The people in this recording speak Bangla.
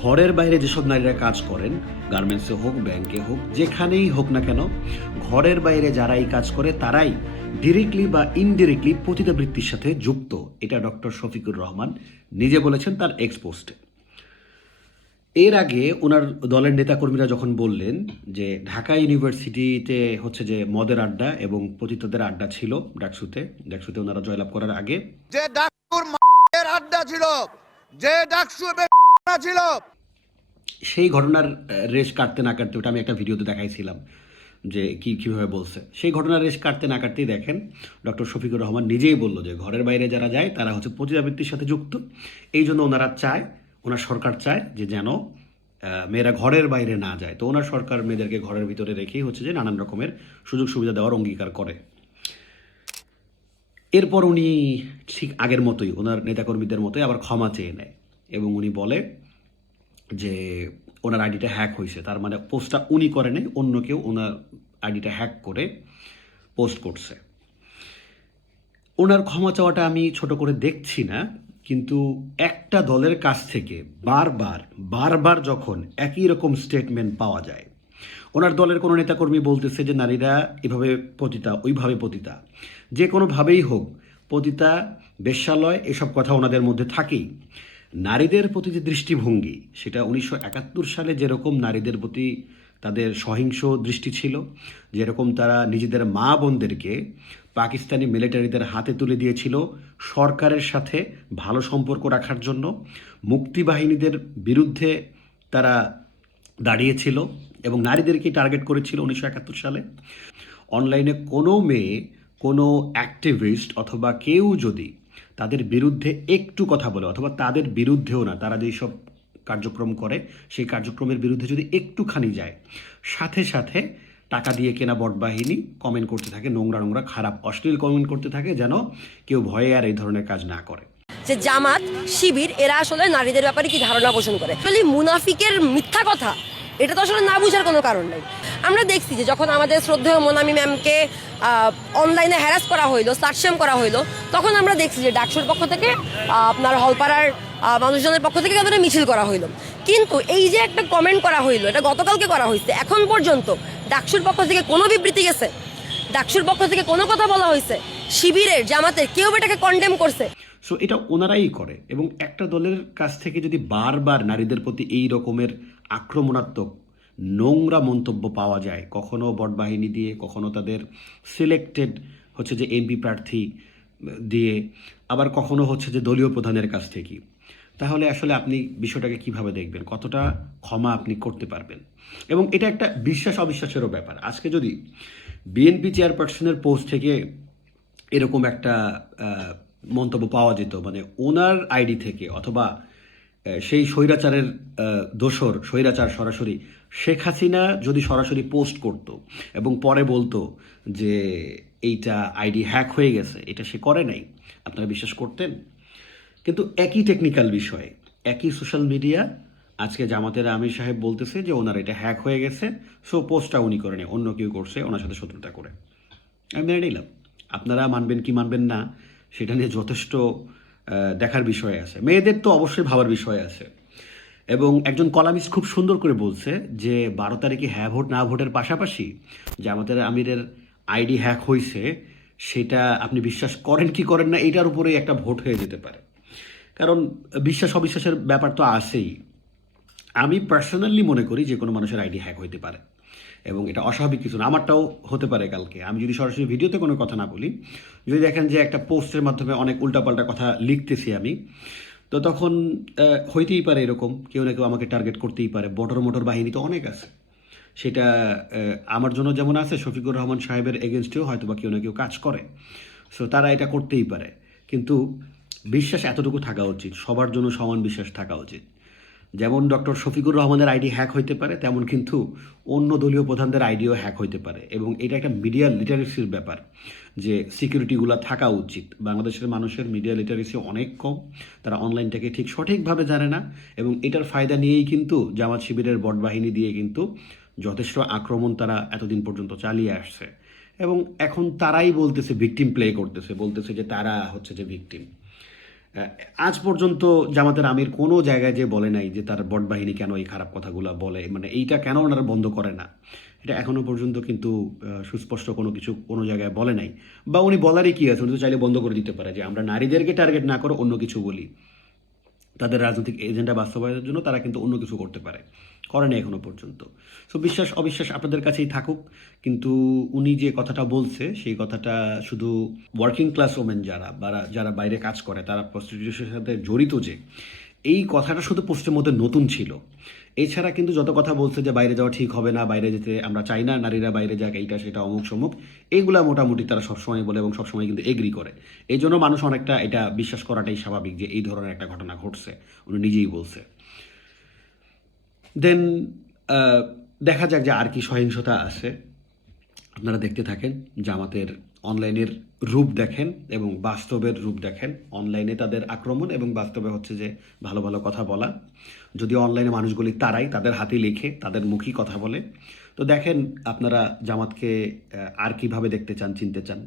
ঘরের বাইরে যেসব নারীরা কাজ করেন, গার্মেন্টসে হোক, ব্যাংকে হোক, যেখানেই হোক না কেন, ঘরের বাইরে যারা এই কাজ করে তারাই ডিরেক্টলি বা ইনডিরেক্টলি পতিতাবৃত্তির সাথে যুক্ত। এটা ডক্টর শফিকুর রহমান নিজে বলেছেন তার এক্স পোস্টে। এর আগে ওনার দলের নেতাকর্মীরা যখন বললেন যে ঢাকা ইউনিভার্সিটিতে হচ্ছে যে মদের আড্ডা এবং পতিতদের আড্ডা ছিল ডাকসুতে ওনারা জয়লাভ করার আগে, যে ডাকসুর আড্ডা ছিল, যে ডাকসু ছিল, সেই ঘটনার রেশ কাটতে না কাটতে, ওটা আমি একটা ভিডিওতে দেখাইছিলাম যে কীভাবে বলছে, সেই ঘটনার রেশ কাটতে না কাটতেই দেখেন ডক্টর শফিকুর রহমান নিজেই বলল যে ঘরের বাইরে যারা যায় তারা হচ্ছে পতিতাবৃত্তির সাথে যুক্ত। এই জন্য ওনারা চায়, ওনার সরকার চায় যে যেন মেয়েরা ঘরের বাইরে না যায়। তো ওনার সরকার মেয়েদেরকে ঘরের ভিতরে রেখেই হচ্ছে যে নানান রকমের সুযোগ সুবিধা দেওয়ার অঙ্গীকার করে। এরপর উনি ঠিক আগের মতোই ওনার নেতাকর্মীদের মতোই আবার ক্ষমা চেয়ে নেয় এবং উনি বলে যে ওনার আইডিটা হ্যাক হয়েছে। তার মানে পোস্টটা উনি করে নেই, অন্য কেউ ওনার আইডিটা হ্যাক করে পোস্ট করছে। ওনার ক্ষমা চাওয়াটা আমি ছোট করে দেখছি না, কিন্তু একটা দলের কাছ থেকে বারবার বারবার যখন একই রকম স্টেটমেন্ট পাওয়া যায়, ওনার দলের কোনো নেতাকর্মী বলতেছে যে নারীরা এভাবে পতিতা, ওইভাবে পতিতা, যে কোনোভাবেই হোক পতিতা, বেশ্যালয়, এসব কথা ওনাদের মধ্যে থাকেই। নারীদের প্রতি যে দৃষ্টিভঙ্গি, সেটা 1971 সালে যেরকম নারীদের প্রতি তাদের সহিংস দৃষ্টি ছিল, যেরকম তারা নিজেদের মা বোনদেরকে পাকিস্তানি মিলিটারিদের হাতে তুলে দিয়েছিল সরকারের সাথে ভালো সম্পর্ক রাখার জন্য, মুক্তিবাহিনীদের বিরুদ্ধে তারা দাঁড়িয়েছিল এবং নারীদেরকে টার্গেট করেছিল 1971 সালে। অনলাইনে কোনো মেয়ে, কোনো অ্যাক্টিভিস্ট অথবা কেউ যদি তাদের বিরুদ্ধে একটু কথা বলে, অথবা তাদের বিরুদ্ধেও না, তারা যেই সব কার্যক্রম করে সেই কার্যক্রমের বিরুদ্ধে যদি একটুখানি যায়, সাথে সাথে টাকা দিয়ে কেনা বটবাহিনী কমেন্ট করতে থাকে, নোংরা নোংরা খারাপ অশ্লীল কমেন্ট করতে থাকে, যেন কেউ ভয়ে আর এই ধরনের কাজ না করে। যে জামাত, শিবির, এরা আসলে নারীদের ব্যাপারে কি ধারণা পোষণ করে, আসলে মুনাফিকের মিথ্যা কথা, এটা তো আসলে না বুঝার কোনো কারণ নেই। আমরা দেখছি যে যখন আমাদের শ্রদ্ধেয় মোনামি ম্যামকে অনলাইনে হ্যারাস করা হইলো, সার্চেম করা হইলো, তখন আমরা দেখছি যে ডাকসুর পক্ষ থেকে আপনার হলপাড়ার মানুষজনের পক্ষ থেকে তাদের মিছিল করা হইলো। কিন্তু এই যে একটা কমেন্ট করা হইলো, এটা গতকালকে করা হয়েছে, এখন পর্যন্ত ডাকসুর পক্ষ থেকে কোনো বিবৃতি গেছে, ডাকসুর পক্ষ থেকে কোনো কথা বলা হয়েছে, শিবিরের, জামাতের কেউ এটাকে কন্ডেম করছে? সো এটা ওনারাই করে। এবং একটা দলের কাছ থেকে যদি বারবার নারীদের প্রতি এই রকমের আক্রমণাত্মক নোংরা মন্তব্য পাওয়া যায়, কখনো বটবাহিনী দিয়ে, কখনো তাদের সিলেক্টেড হচ্ছে যে এমপি প্রার্থী দিয়ে, আবার কখনো হচ্ছে যে দলীয় প্রধানের কাছ থেকে, তাহলে আসলে আপনি বিষয়টাকে কিভাবে দেখবেন, কতটা ক্ষমা আপনি করতে পারবেন? এবং এটা একটা বিশ্বাস অবিশ্বাসেরও ব্যাপার। আজকে যদি বিএনপি চেয়ারপারসনের পোস্ট থেকে এরকম একটা মন্তব্য পাওয়া যেত, মানে ওনার আইডি থেকে, অথবা সেই স্বৈরাচারের দোসর, স্বৈরাচার সরাসরি শেখ হাসিনা যদি সরাসরি পোস্ট করত এবং পরে বলতো যে এইটা আইডি হ্যাক হয়ে গেছে, এটা সে করে নাই, আপনারা বিশ্বাস করতেন? কিন্তু একই টেকনিক্যাল বিষয়ে, একই সোশ্যাল মিডিয়া, আজকে জামাতের আমির সাহেব বলতেছে যে ওনার এটা হ্যাক হয়ে গেছে, সো পোস্টটা উনি করেনি, অন্য কেউ করছে ওনার সাথে শত্রুতা করে। আমি মেনে নিলাম, আপনারা মানবেন কি মানবেন না সেটা নিয়ে যথেষ্ট দেখার বিষয় আছে, মেয়েদের তো অবশ্যই ভাবার বিষয় আছে। এবং একজন কলামিস্ট খুব সুন্দর করে বলছে যে 12 তারিখে হ্যাঁ ভোট না ভোটের পাশাপাশি জামাতের আমিরের আইডি হ্যাক হয়েছে, সেটা আপনি বিশ্বাস করেন কি করেন না, এটার উপরেই একটা ভোট হয়ে যেতে পারে। কারণ বিশ্বাস অবিশ্বাসের ব্যাপার তো আছেই। আমি পার্সোনালি মনে করি যে কোনো মানুষের আইডি হ্যাক হইতে পারে এবং এটা অস্বাভাবিক কিছু না। আমারটাও হতে পারে কালকে, আমি যদি সরাসরি ভিডিওতে কোনো কথা না বলি, যদি দেখেন যে একটা পোস্টের মাধ্যমে অনেক উল্টাপাল্টা কথা লিখতেছি আমি, তো তখন হইতেই পারে এরকম, কেউ না কেউ আমাকে টার্গেট করতেই পারে। মোটর বাহিনী তো অনেক আছে, সেটা আমার জন্য যেমন আছে, শফিকুর রহমান সাহেবের এগেনস্টেও হয়তো বা কেউ না কেউ কাজ করে। সো তারা এটা করতেই পারে, কিন্তু বিশ্বাস এতটুকু থাকা উচিত, সবার জন্য সমান বিশ্বাস থাকা উচিত। যেমন ডক্টর শফিকুর রহমানের আইডি হ্যাক হইতে পারে, তেমন কিন্তু অন্য দলীয় প্রধানদের আইডিও হ্যাক হইতে পারে। এবং এটা একটা মিডিয়া লিটারেসির ব্যাপার, যে সিকিউরিটিগুলো থাকা উচিত। বাংলাদেশের মানুষের মিডিয়া লিটারেসি অনেক কম, তারা অনলাইনটাকে ঠিক সঠিকভাবে জানে না, এবং এটার ফায়দা নিয়েই কিন্তু জামাত শিবিরের বটবাহিনী দিয়ে কিন্তু যথেষ্ট আক্রমণ তারা এতদিন পর্যন্ত চালিয়ে আসছে। এবং এখন তারাই বলতেছে, ভিকটিম প্লে করতেছে, বলতেছে যে তারা হচ্ছে যে ভিকটিম। আজ পর্যন্ত জামাতের আমির কোনো জায়গায় যে বলে নাই যে তার বট বাহিনী কেন এই খারাপ কথাগুলো বলে, মানে এইটা কেন ওনারা বন্ধ করে না, এটা এখনো পর্যন্ত কিন্তু সুস্পষ্ট কোনো কিছু কোনো জায়গায় বলে নাই। বা উনি বলারই কি আছে, উনি তো চাইলে বন্ধ করে দিতে পারে যে আমরা নারীদেরকে টার্গেট না করে অন্য কিছু বলি, তাদের রাজনৈতিক এজেন্ডা বাস্তবায়নের জন্য তারা কিন্তু অন্য কিছু করতে পারে, করে না এখনো পর্যন্ত। সো বিশ্বাস অবিশ্বাস আপনাদের কাছেই থাকুক, কিন্তু উনি যে কথাটা বলছে সেই কথাটা শুধু ওয়ার্কিং ক্লাস ওমেন যারা বাইরে কাজ করে, তারা প্রস্টিটিউশনের সাথে জড়িত, যে এই কথাটা শুধু পোস্টের মধ্যে নতুন ছিল। এছাড়া কিন্তু যত কথা বলছে যে বাইরে যাওয়া ঠিক হবে না, বাইরে যেতে আমরা চাই না নারীরা বাইরে যাক, এইটা সেটা অমুক সমুক, এইগুলা মোটামুটি তারা সবসময় বলে এবং সবসময় কিন্তু এগ্রি করে। এই জন্য মানুষ অনেকটা এটা বিশ্বাস করাটাই স্বাভাবিক যে এই ধরনের একটা ঘটনা ঘটছে, উনি নিজেই বলছে। দেন দেখা যাক যে আর কি সহিংসতা আছে। আপনারা দেখতে থাকেন, জামাতের অনলাইনের রূপ দেখেন এবং বাস্তবের রূপ দেখেন। অনলাইনে তাদের আক্রমণ এবং বাস্তবে হচ্ছে যে ভালো ভালো কথা বলা। যদি অনলাইনে মানুষগুলি তারাই তাদের হাতে লেখে, তাদের মুখী কথা বলে। তো দেখেন আপনারা জামাতকে আর কিভাবে দেখতে চান, চিনতে চান।